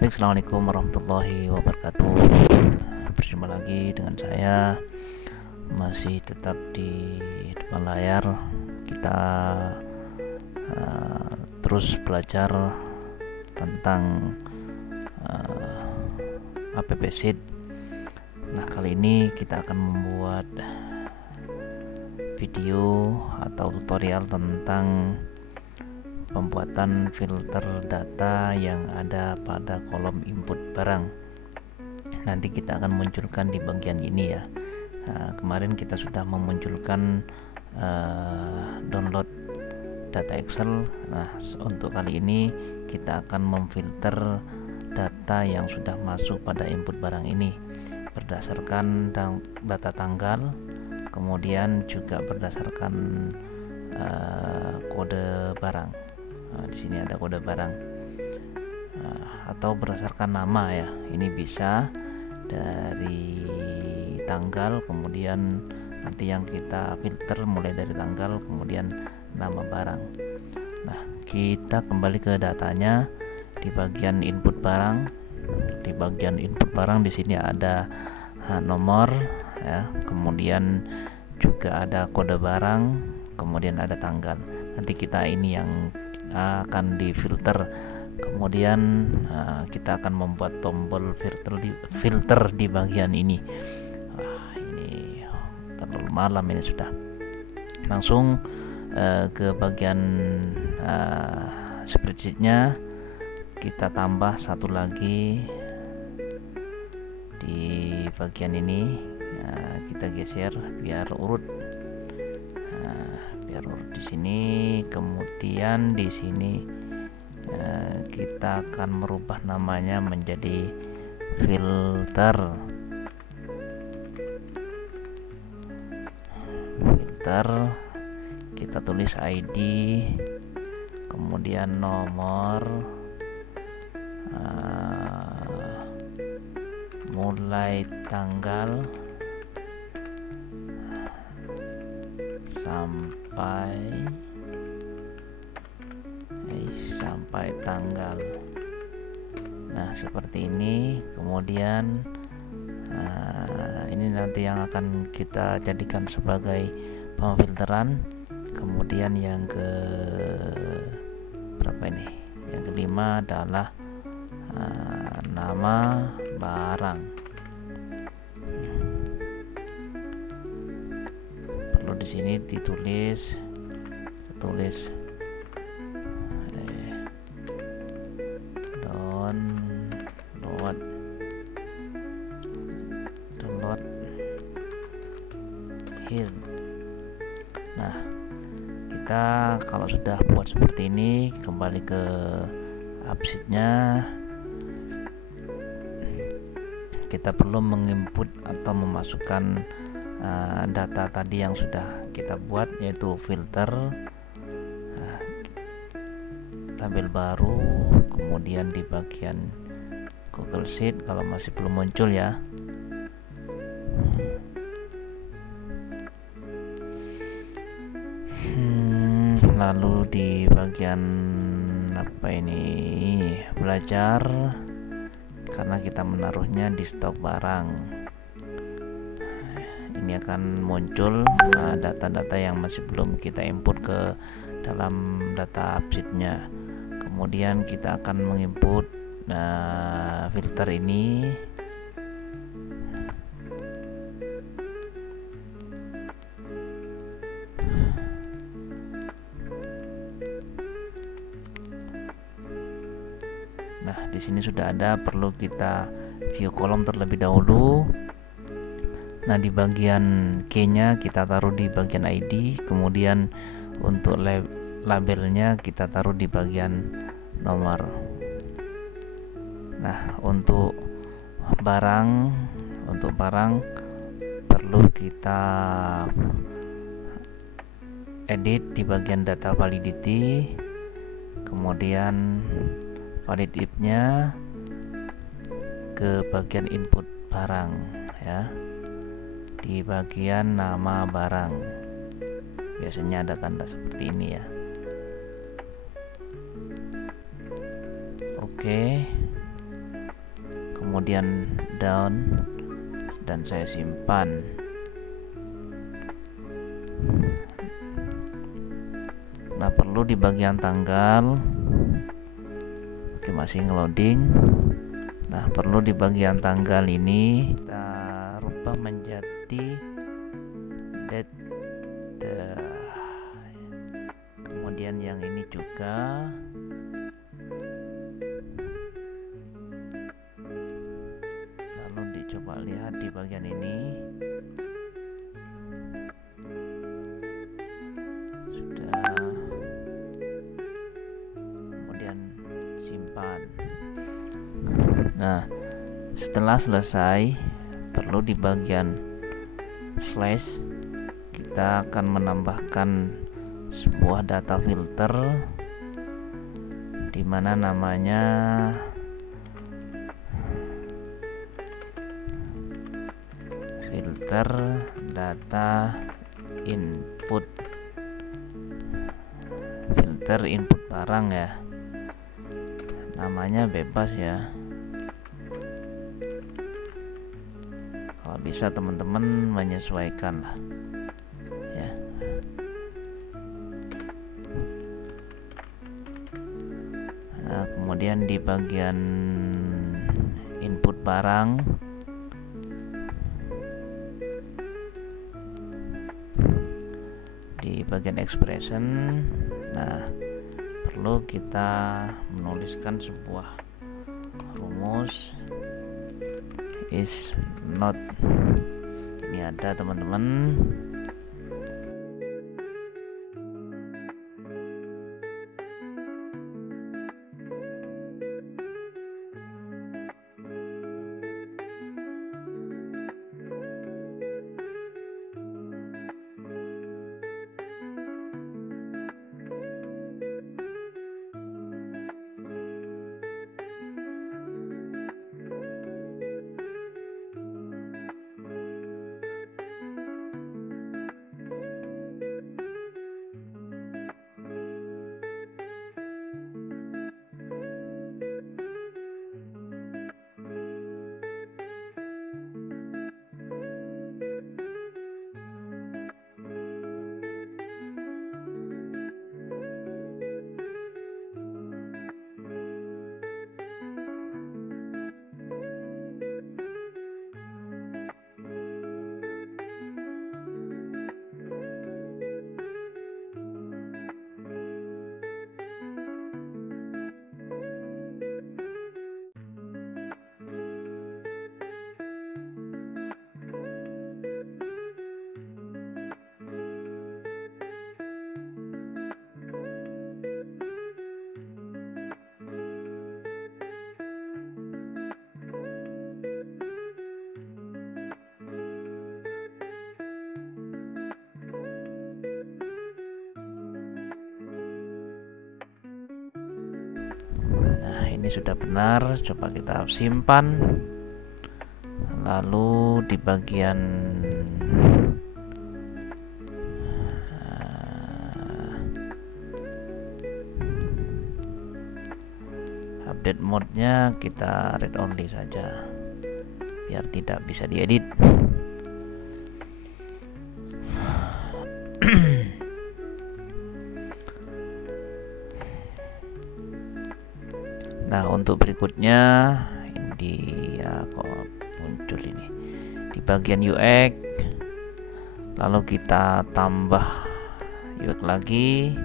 Baik, assalamualaikum warahmatullahi wabarakatuh. Berjumpa lagi dengan saya, masih tetap di depan layar. Kita terus belajar tentang app sheet. Nah, kali ini kita akan membuat video atau tutorial tentang pembuatan filter data yang ada pada kolom input barang. Nanti kita akan munculkan di bagian ini ya. Kemarin kita sudah memunculkan download data Excel. Nah, untuk kali ini kita akan memfilter data yang sudah masuk pada input barang ini berdasarkan data tanggal, kemudian juga berdasarkan kode barang. Di sini ada kode barang, atau berdasarkan nama ya. Ini bisa dari tanggal, kemudian nanti yang kita filter mulai dari tanggal, kemudian nama barang. Nah, kita kembali ke datanya di bagian input barang. Di bagian input barang di sini ada nomor ya, kemudian juga ada kode barang, kemudian ada tanggal. Nanti kita ini yang akan difilter, kemudian kita akan membuat tombol filter di bagian ini. Ini terlalu malam ini, sudah langsung ke bagian spreadsheetnya. Kita tambah satu lagi di bagian ini ya, kita geser biar urut. Di sini, kemudian di sini kita akan merubah namanya menjadi filter. Kita tulis ID, kemudian nomor, mulai tanggal sampai tanggal. Nah, seperti ini. Kemudian ini nanti yang akan kita jadikan sebagai pemfilteran. Kemudian yang ke berapa ini? Yang kelima adalah nama barang. Perlu di sini ditulis download here. Nah, kita kalau sudah buat seperti ini, kembali ke app sheet-nya. Kita perlu menginput atau memasukkan data tadi yang sudah kita buat, yaitu filter, tabel baru, kemudian di bagian Google Sheet kalau masih belum muncul ya. Lalu di bagian apa ini, belajar, karena kita menaruhnya di stok barang. Ini akan muncul data-data yang masih belum kita input ke dalam data app sheet-nya. Kemudian kita akan menginput filter ini. Nah, di sini sudah ada, perlu kita view kolom terlebih dahulu. Nah, di bagian key-nya kita taruh di bagian ID, kemudian untuk labelnya kita taruh di bagian nomor. Nah, untuk barang perlu kita edit di bagian data validity, kemudian valid if-nya ke bagian input barang ya, di bagian nama barang. Biasanya ada tanda seperti ini ya. Oke. kemudian down, dan saya simpan. Nah, perlu di bagian tanggal. Oke, masih ngeloading. Nah, perlu di bagian tanggal ini kita rubah menjadi date. Kemudian yang ini juga. Lalu dicoba lihat di bagian ini. Simpan. Nah, setelah selesai, perlu di bagian slash kita akan menambahkan sebuah data filter di mana namanya filter data input, filter input barang ya, namanya bebas ya. Kalau bisa teman-teman menyesuaikan lah ya. Nah, kemudian di bagian input barang di bagian expression, nah perlu kita menuliskan sebuah rumus is not. Ini ada teman-teman. Nah, ini sudah benar. Coba kita simpan. Lalu di bagian update mode-nya kita read only saja biar tidak bisa diedit. Nah, untuk berikutnya ini ya, kok muncul ini di bagian UX, lalu kita tambah UX lagi.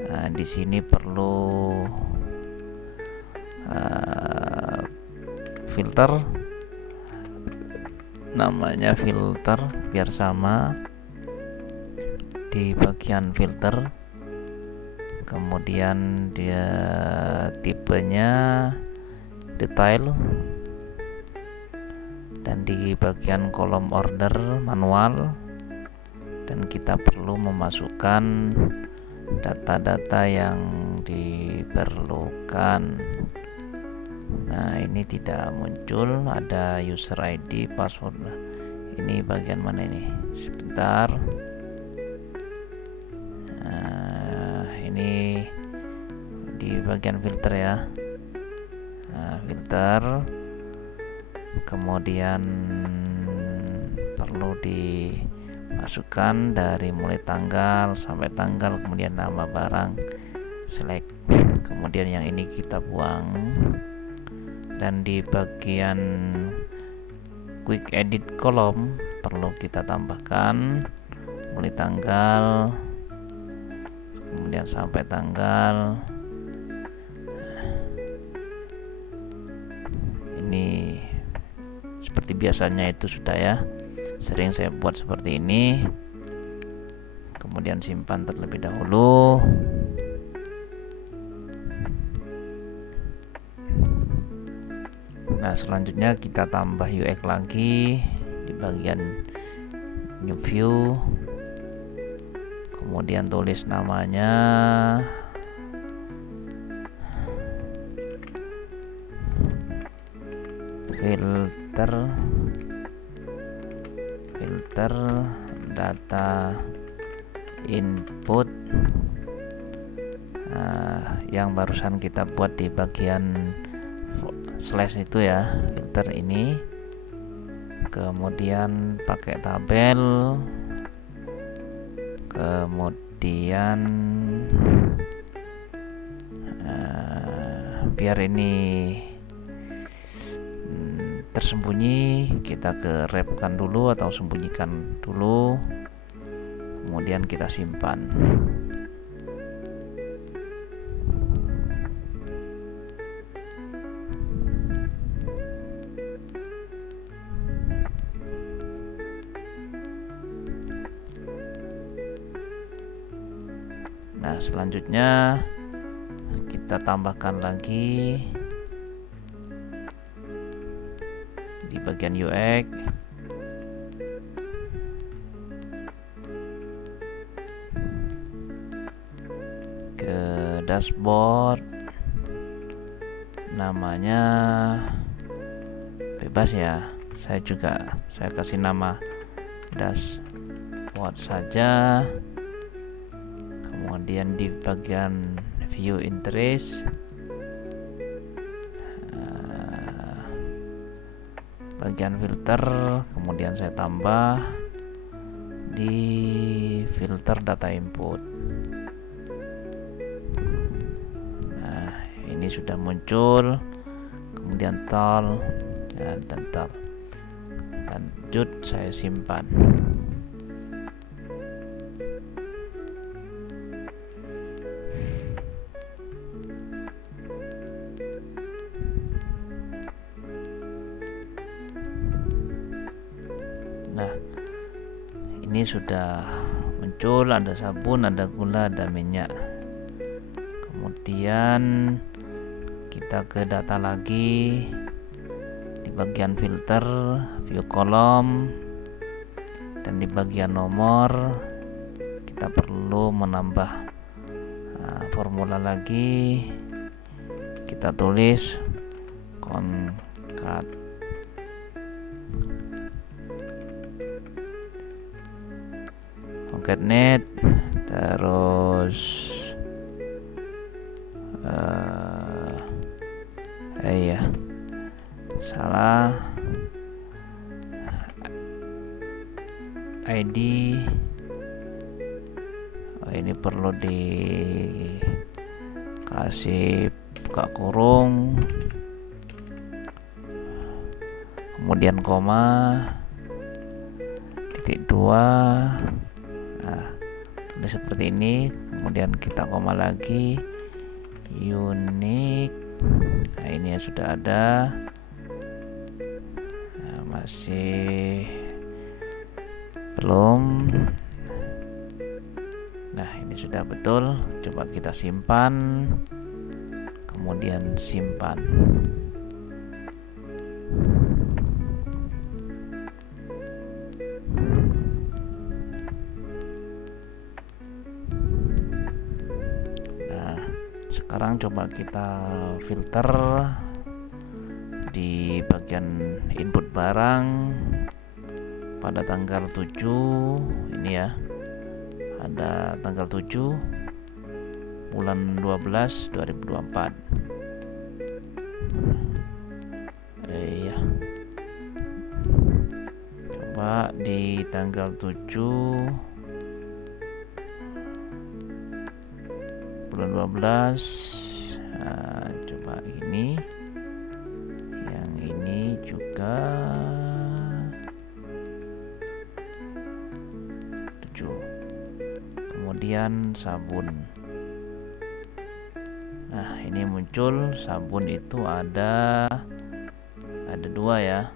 Nah, di sini perlu filter, namanya filter biar sama di bagian filter. Kemudian dia tipenya detail, dan di bagian kolom order manual, dan kita perlu memasukkan data-data yang diperlukan. Nah, ini tidak muncul, ada user ID, password. Ini bagian mana ini? Sebentar. Ini di bagian filter ya. Nah, filter kemudian perlu dimasukkan dari mulai tanggal sampai tanggal, kemudian nama barang, select, kemudian yang ini kita buang. Dan di bagian quick edit kolom perlu kita tambahkan mulai tanggal kemudian sampai tanggal. Ini seperti biasanya itu sudah ya, sering saya buat seperti ini. Kemudian simpan terlebih dahulu. Nah, selanjutnya kita tambah UX lagi di bagian new view, kemudian tulis namanya, filter data input, yang barusan kita buat di bagian slash itu ya, filter ini. Kemudian pakai tabel, kemudian biar ini tersembunyi, kita ke wrapkan dulu atau sembunyikan dulu, kemudian kita simpan. Nah, selanjutnya kita tambahkan lagi di bagian UX, ke dashboard, namanya bebas ya, saya kasih nama dashboard saja. Kemudian di bagian view interest, bagian filter, kemudian saya tambah di filter data input. Nah, ini sudah muncul, kemudian tol dan tol. Lanjut saya simpan. Nah, ini sudah muncul, ada sabun, ada gula, ada minyak. Kemudian kita ke data lagi, di bagian filter, view kolom, dan di bagian nomor kita perlu menambah formula lagi. Kita tulis concat net, terus ya salah, ID, ini perlu dikasih buka kurung, kemudian koma, titik 2. Nah, tulis seperti ini, kemudian kita koma lagi, unique. Nah, ini ya sudah ada. Nah, masih belum. Nah, ini sudah betul. Coba kita simpan, kemudian simpan. Sekarang coba kita filter di bagian input barang pada tanggal 7 ini ya, ada tanggal 7 bulan 12 2024. coba di tanggal 7 bulan 12. Coba ini, yang ini juga 7. Kemudian sabun. Nah, ini muncul sabun itu ada 2 ya.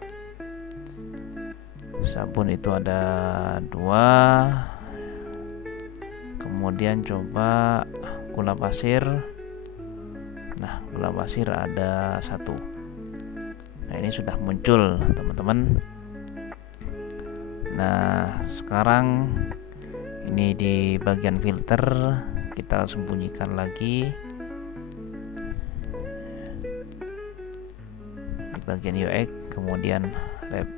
Sabun itu ada 2. Kemudian coba gula pasir. Nah, gula pasir ada 1. Nah, ini sudah muncul teman-teman. Nah, sekarang ini di bagian filter kita sembunyikan lagi. Di bagian UX, kemudian wrap.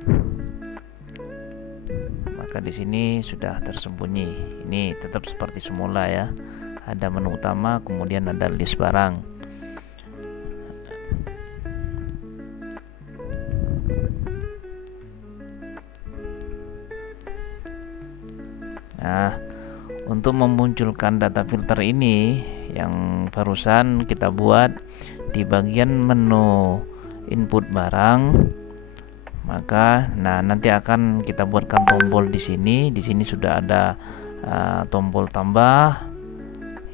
Maka di sini sudah tersembunyi. Ini tetap seperti semula ya. Ada menu utama, kemudian ada list barang. Nah, untuk memunculkan data filter ini yang barusan kita buat di bagian menu input barang, maka nanti akan kita buatkan tombol di sini. Di sini sudah ada tombol tambah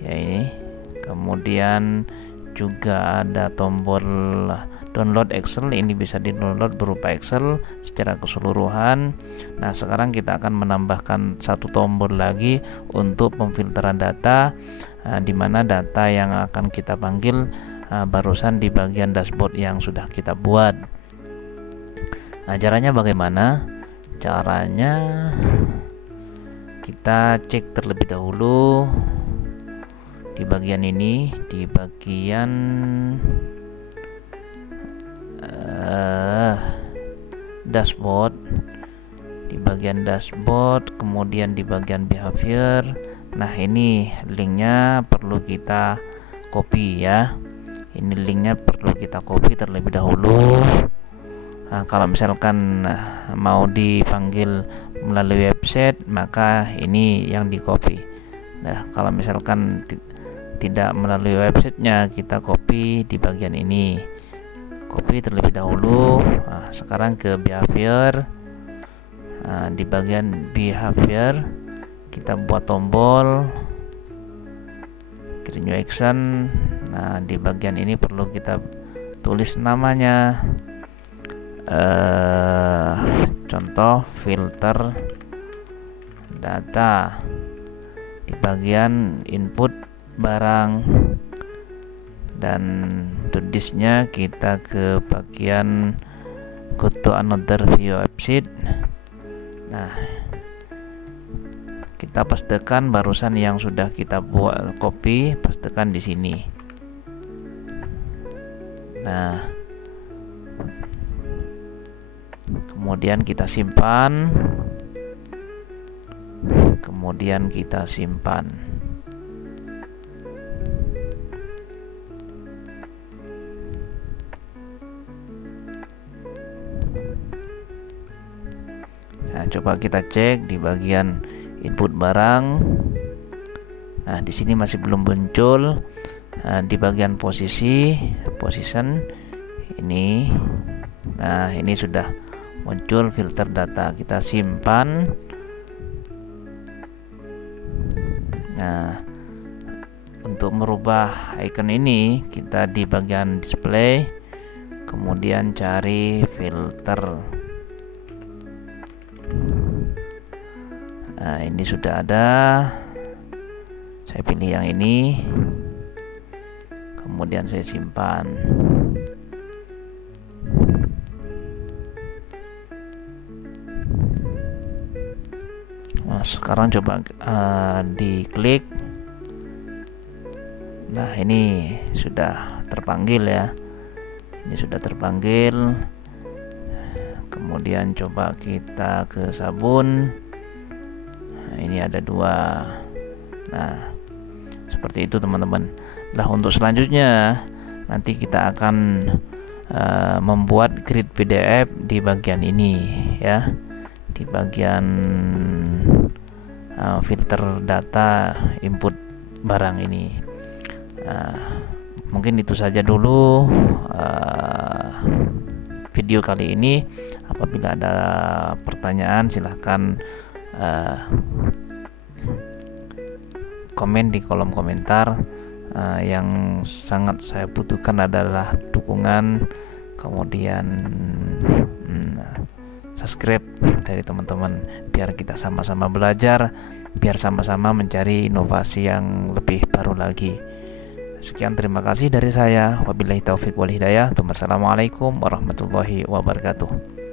ya ini. Kemudian juga ada tombol download Excel. Ini bisa di-download berupa Excel secara keseluruhan. Nah, sekarang kita akan menambahkan 1 tombol lagi untuk pemfilteran data, di mana data yang akan kita panggil barusan di bagian dashboard yang sudah kita buat. Nah, caranya bagaimana? Caranya kita cek terlebih dahulu di bagian ini, di bagian dashboard, di bagian dashboard, kemudian di bagian behavior. Nah, ini linknya perlu kita copy ya. Ini linknya perlu kita copy terlebih dahulu. Nah, kalau misalkan mau dipanggil melalui website, maka ini yang di copy. Nah, kalau misalkan tidak melalui websitenya, kita copy di bagian ini, copy terlebih dahulu. Nah, sekarang ke behavior. Nah, di bagian behavior kita buat tombol create new action. Nah, di bagian ini perlu kita tulis namanya, contoh filter data. Di bagian input barang, dan to this-nya kita ke bagian go to another view website. Nah, kita pastekan barusan yang sudah kita buat copy, pastekan di sini. Nah, kemudian kita simpan, kemudian kita simpan. Nah, coba kita cek di bagian input barang. Nah, di sini masih belum muncul. Nah, di bagian position ini. Nah, ini sudah muncul filter data. Kita simpan. Nah, untuk merubah icon ini, kita di bagian display, kemudian cari filter. Nah, ini sudah ada. Saya pilih yang ini, kemudian saya simpan. Nah, sekarang coba diklik. Nah, ini sudah terpanggil ya. Ini sudah terpanggil. Kemudian coba kita ke sabun. Nah, ini ada 2. Nah, seperti itu teman-teman. Nah, untuk selanjutnya nanti kita akan membuat grid PDF di bagian ini ya. di bagian filter data input barang ini. Mungkin itu saja dulu video kali ini. Apabila ada pertanyaan silahkan komen di kolom komentar. Yang sangat saya butuhkan adalah dukungan, kemudian subscribe dari teman-teman, biar kita sama-sama belajar, biar sama-sama mencari inovasi yang lebih baru lagi. Sekian, terima kasih dari saya. Wabillahi taufik wal hidayah. Wassalamualaikum warahmatullahi wabarakatuh.